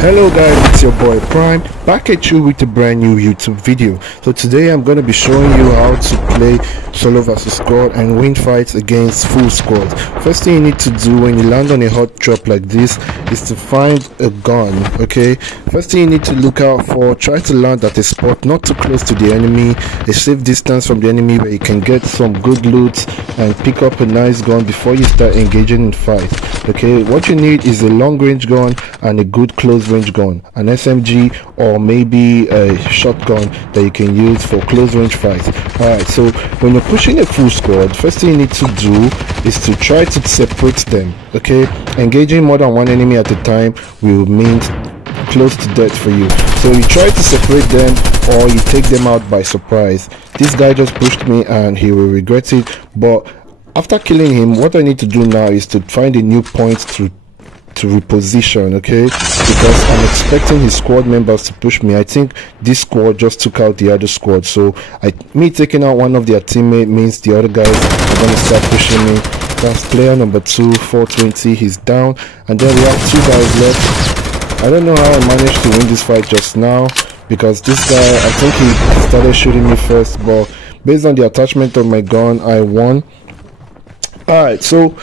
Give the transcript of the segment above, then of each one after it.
Hello guys, it's your boy Prime back at you with a brand new YouTube video. So today I'm going to be showing you how to play solo versus squad and win fights against full squads. First thing you need to do when you land on a hot drop like this is to find a gun. Okay, first thing you need to look out for, try to land at a spot not too close to the enemy, a safe distance from the enemy where you can get some good loot and pick up a nice gun before you start engaging in fight. Okay, what you need is a long range gun and a good close range gun, an SMG or maybe a shotgun that you can use for close range fights. Alright, so when you're pushing a full squad, first thing you need to do is to try to separate them. Okay, engaging more than one enemy at a time will mean close to death for you, so you try to separate them or you take them out by surprise. This guy just pushed me and he will regret it, but after killing him, what I need to do now is to find a new point to reposition. Okay, because I'm expecting his squad members to push me. I think this squad just took out the other squad, so me taking out one of their teammates means the other guys are going to start pushing me. That's player number 2, 420. He's down, and then we have 2 guys left. I don't know how I managed to win this fight just now, because this guy, I think he started shooting me first, but based on the attachment of my gun, I won. Alright, so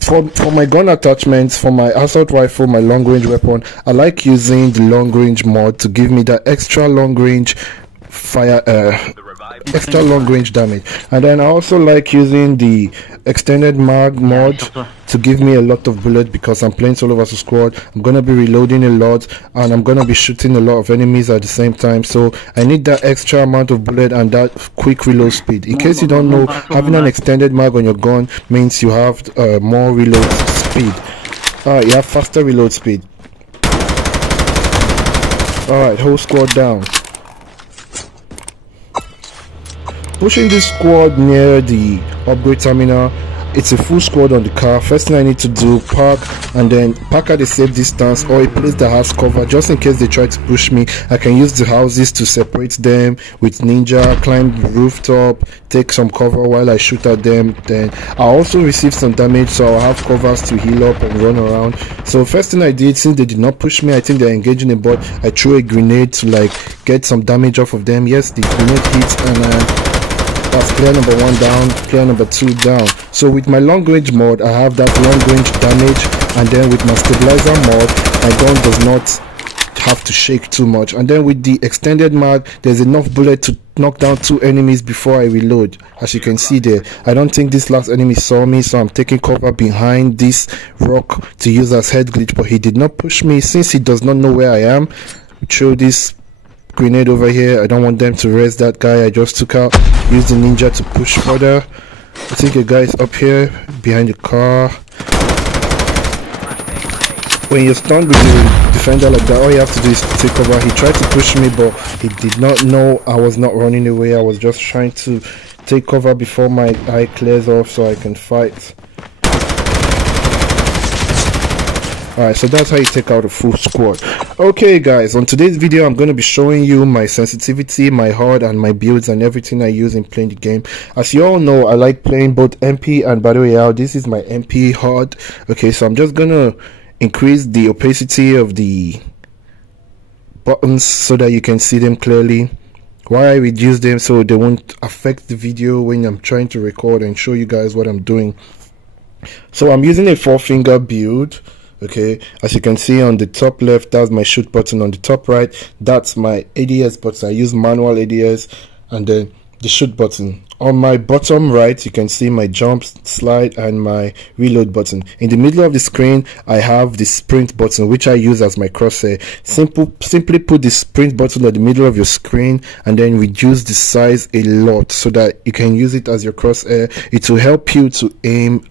for my gun attachments, for my assault rifle, my long range weapon, I like using the long range mod to give me that extra long range fire, extra long range damage. And then I also like using the extended mag mod to give me a lot of bullets, because I'm playing solo versus squad. I'm gonna be reloading a lot and I'm gonna be shooting a lot of enemies at the same time, so I need that extra amount of bullet and that quick reload speed. In case you don't know, having an extended mag on your gun means you have more reload speed. Alright, you have faster reload speed. Alright, whole squad down. Pushing this squad near the upgrade terminal. It's a full squad on the car. First thing I need to do, park, and then park at a safe distance or a place that has cover, just in case they try to push me. I can use the houses to separate them with ninja, climb the rooftop, take some cover while I shoot at them. Then I also receive some damage, so I'll have covers to heal up and run around. So first thing I did, since they did not push me, I think they're engaging a bot, I threw a grenade to like get some damage off of them. Yes, the grenade hits, and that's player number 1 down, player number 2 down. So with my long range mod, I have that long range damage, and then with my stabilizer mod, my gun does not have to shake too much. And then with the extended mag, there's enough bullet to knock down 2 enemies before I reload. As you can see there, I don't think this last enemy saw me, so I'm taking cover behind this rock to use as head glitch, but he did not push me. Since he does not know where I am, throw this grenade over here. I don't want them to rest that guy I just took out. Use the ninja to push further. I think a guy is up here behind the car. When you're stunned with the defender like that, all you have to do is to take cover. He tried to push me, but he did not know I was not running away. I was just trying to take cover before my eye clears off so I can fight. Alright, so that's how you take out a full squad. Okay guys, on today's video I'm going to be showing you my sensitivity, my HUD, and my builds and everything I use in playing the game. As you all know, I like playing both MP and Battle Royale. This is my MP HUD. Okay, so I'm just going to increase the opacity of the buttons so that you can see them clearly, while I reduce them so they won't affect the video when I'm trying to record and show you guys what I'm doing. So I'm using a 4-finger build. Okay, as you can see on the top left, that's my shoot button. On the top right, that's my ADS button. I use manual ADS, and then the shoot button. On my bottom right, you can see my jump, slide, and my reload button. In the middle of the screen, I have the sprint button, which I use as my crosshair. Simply put the sprint button at the middle of your screen and then reduce the size a lot so that you can use it as your crosshair. It will help you to aim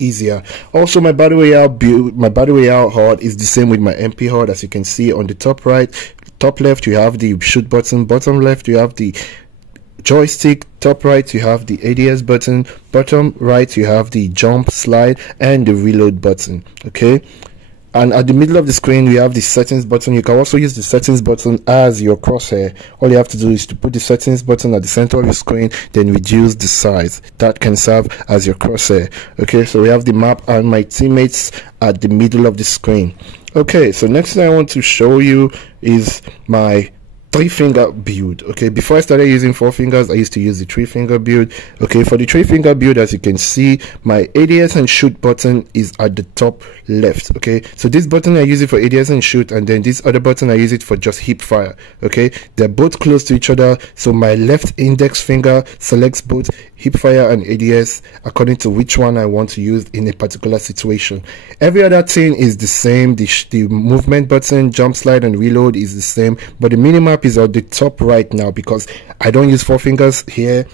easier. Also, my Battle Royale build, my Battle Royale HUD is the same with my MP HUD. As you can see on the top right, top left you have the shoot button, bottom left you have the joystick, top right you have the ADS button, bottom right you have the jump, slide, and the reload button. Okay, and at the middle of the screen we have the settings button. You can also use the settings button as your crosshair. All you have to do is to put the settings button at the center of your screen, then reduce the size. That can serve as your crosshair. Okay, so we have the map and my teammates at the middle of the screen. Okay, so next thing I want to show you is my 3-finger build. Okay, before I started using 4 fingers, I used to use the 3-finger build. Okay, for the 3-finger build, as you can see, my ADS and shoot button is at the top left. Okay, so this button I use it for ADS and shoot, and then this other button I use it for just hip fire. Okay, they're both close to each other, so my left index finger selects both hip fire and ADS according to which one I want to use in a particular situation. Every other thing is the same. The movement button, jump, slide, and reload is the same, but the minimap is at the top right now because I don't use 4 fingers here,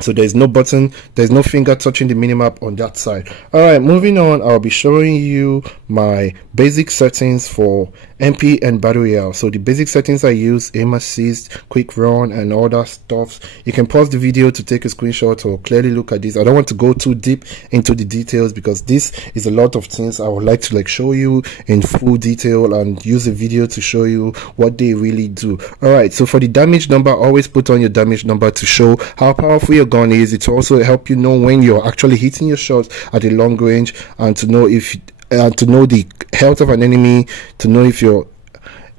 so there's no button, there's no finger touching the minimap on that side. All right, moving on, I'll be showing you my basic settings for MP and Battle Royale. So the basic settings I use: aim assist, quick run, and all that stuff. You can pause the video to take a screenshot or clearly look at this. I don't want to go too deep into the details because this is a lot of things I would like to show you in full detail and use a video to show you what they really do. All right, so for the damage number, always put on your damage number to show how powerful your gun is. It will also help you know when you're actually hitting your shots at a long range, and to know if to know the health of an enemy, to know if you're,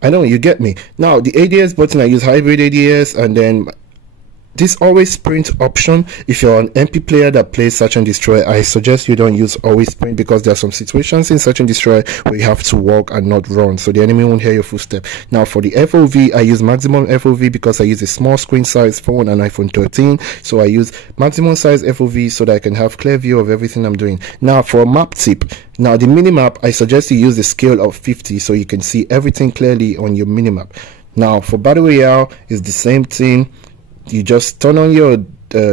I know you get me. Now the ADS button, I use hybrid ADS, and then this always sprint option. If you're an MP player that plays search and destroy, I suggest you don't use always sprint because there are some situations in search and destroy where you have to walk and not run, so the enemy won't hear your footstep. Now for the FOV, I use maximum FOV because I use a small screen size phone, an iPhone 13, so I use maximum size FOV so that I can have clear view of everything I'm doing. Now for a map tip, now the minimap, I suggest you use the scale of 50 so you can see everything clearly on your minimap. Now for Battle Royale, is the same thing. You just turn on your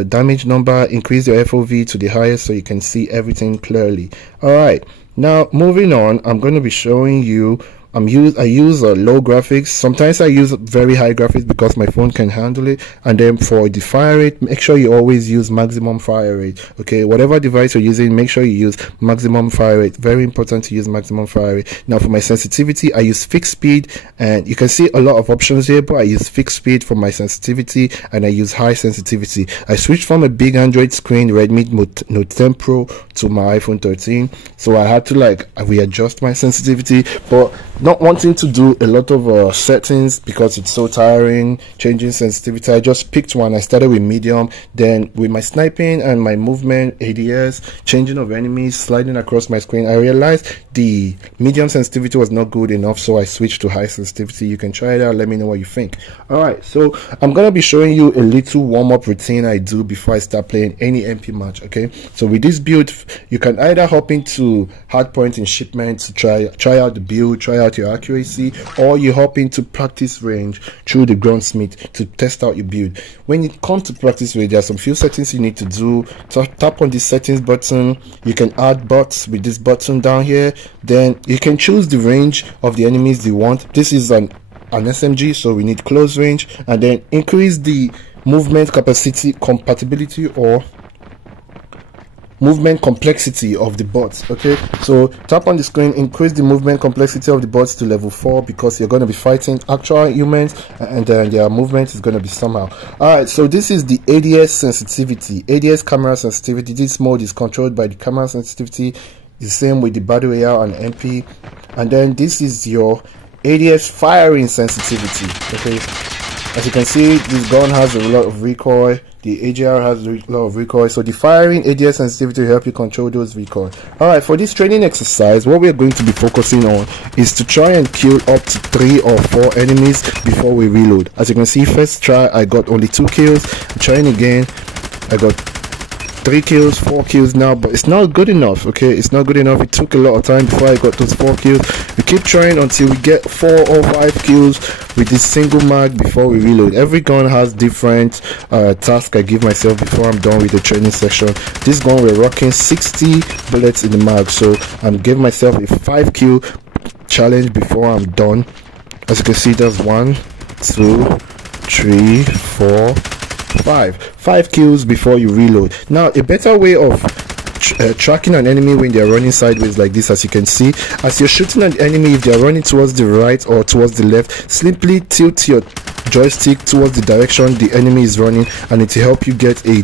damage number, increase your FOV to the highest so you can see everything clearly. All right, now moving on, I'm going to be showing you I use low graphics. Sometimes I use very high graphics because my phone can handle it. And then for the fire rate, make sure you always use maximum fire rate. Okay, whatever device you're using, make sure you use maximum fire rate. Very important to use maximum fire rate. Now for my sensitivity, I use fixed speed, and you can see a lot of options here, but I use fixed speed for my sensitivity, and I use high sensitivity. I switched from a big Android screen Redmi Note 10 Pro to my iPhone 13, so I had to readjust my sensitivity, but not wanting to do a lot of settings because it's so tiring changing sensitivity. I just picked one. I started with medium, then with my sniping and my movement, ADS, changing of enemies, sliding across my screen, I realized the medium sensitivity was not good enough, so I switched to high sensitivity. You can try it out, let me know what you think. All right, so I'm gonna be showing you a little warm-up routine I do before I start playing any MP match. Okay, so with this build, you can either hop into hardpoint in shipment to try out the build, try out your accuracy, or you hop into practice range through the Gunsmith to test out your build. When it comes to practice range, there are some few settings you need to do. Tap on the settings button. You can add bots with this button down here. Then you can choose the range of the enemies you want. This is an SMG, so we need close range, and then increase the movement capacity compatibility or movement complexity of the bots. Okay, so tap on the screen, increase the movement complexity of the bots to level 4 because you're going to be fighting actual humans, and then their movement is going to be somehow. All right, so this is the ADS sensitivity, ADS camera sensitivity. This mode is controlled by the camera sensitivity, the same with the Battle Royale and MP. And then this is your ADS firing sensitivity. Okay, as you can see, this gun has a lot of recoil. The AJR has a lot of recoil, so the firing ADS sensitivity will help you control those recoil. Alright, for this training exercise, what we're going to be focusing on is to try and kill up to 3 or 4 enemies before we reload. As you can see, first try I got only 2 kills. I'm trying again, I got 3 kills, 4 kills now, but it's not good enough. Okay, it's not good enough. It took a lot of time before I got those 4 kills. We keep trying until we get 4 or 5 kills with this single mag before we reload. Every gun has different tasks I give myself before I'm done with the training section. This gun, we're rocking 60 bullets in the mag, so I'm giving myself a 5 kill challenge before I'm done. As you can see, that's 1, 2, 3, 4, 5 kills before you reload. Now a better way of tracking an enemy when they're running sideways like this, as you can see, as you're shooting an enemy, if they're running towards the right or towards the left, simply tilt your joystick towards the direction the enemy is running, and it will help you get a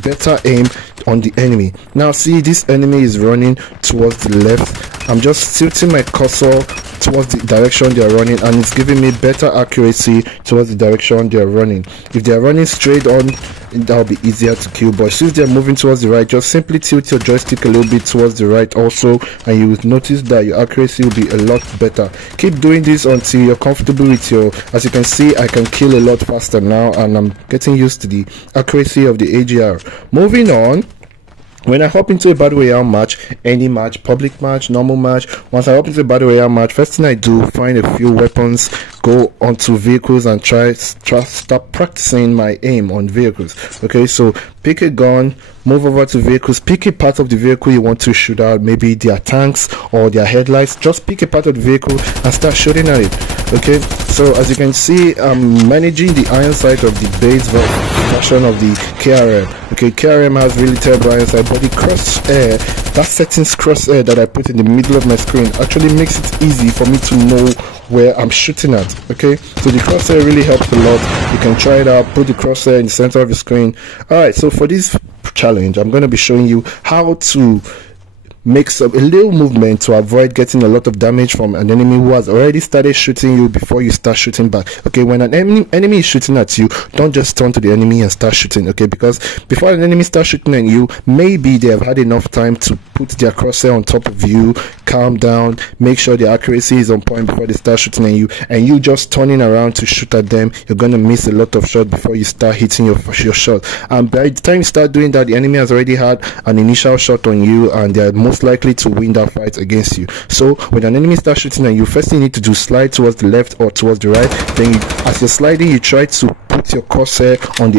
better aim on the enemy. Now see, this enemy is running towards the left, I'm just tilting my cursor towards the direction they are running, and it's giving me better accuracy towards the direction they are running. If they are running straight on, that'll be easier to kill, but since they're moving towards the right, just simply tilt your joystick a little bit towards the right also, and you will notice that your accuracy will be a lot better. Keep doing this until you're comfortable with your, as you can see, I can kill a lot faster now, and I'm getting used to the accuracy of the AGR. Moving on, when I hop into a battle royale match, any match, public match, normal match, once I hop into a battle royale match, first thing I do, find a few weapons, go onto vehicles, and try start practicing my aim on vehicles. Okay, so pick a gun, move over to vehicles, pick a part of the vehicle you want to shoot out, maybe their tanks or their headlights. Just pick a part of the vehicle and start shooting at it. Okay, so as you can see, I'm managing the iron sight of the base version of the KRM. Okay, KRM has really terrible iron sight, but the crosshair, that settings crosshair that I put in the middle of my screen, actually makes it easy for me to know where I'm shooting at. Okay, so the crosshair really helps a lot. You can try it out, put the crosshair in the center of the screen. Alright, so for this challenge, I'm going to be showing you how to makes a little movement to avoid getting a lot of damage from an enemy who has already started shooting you before you start shooting back. Okay, when an enemy is shooting at you, don't just turn to the enemy and start shooting. Okay, because before an enemy starts shooting at you, maybe they have had enough time to put their crosshair on top of you, calm down, make sure the accuracy is on point before they start shooting at you, and you just turning around to shoot at them, you're gonna miss a lot of shots before you start hitting your shot. And by the time you start doing that, the enemy has already had an initial shot on you, and they're most likely to win that fight against you. So when an enemy starts shooting at you, first thing you need to do, slide towards the left or towards the right. Then as you're sliding, you try to put your crosshair on the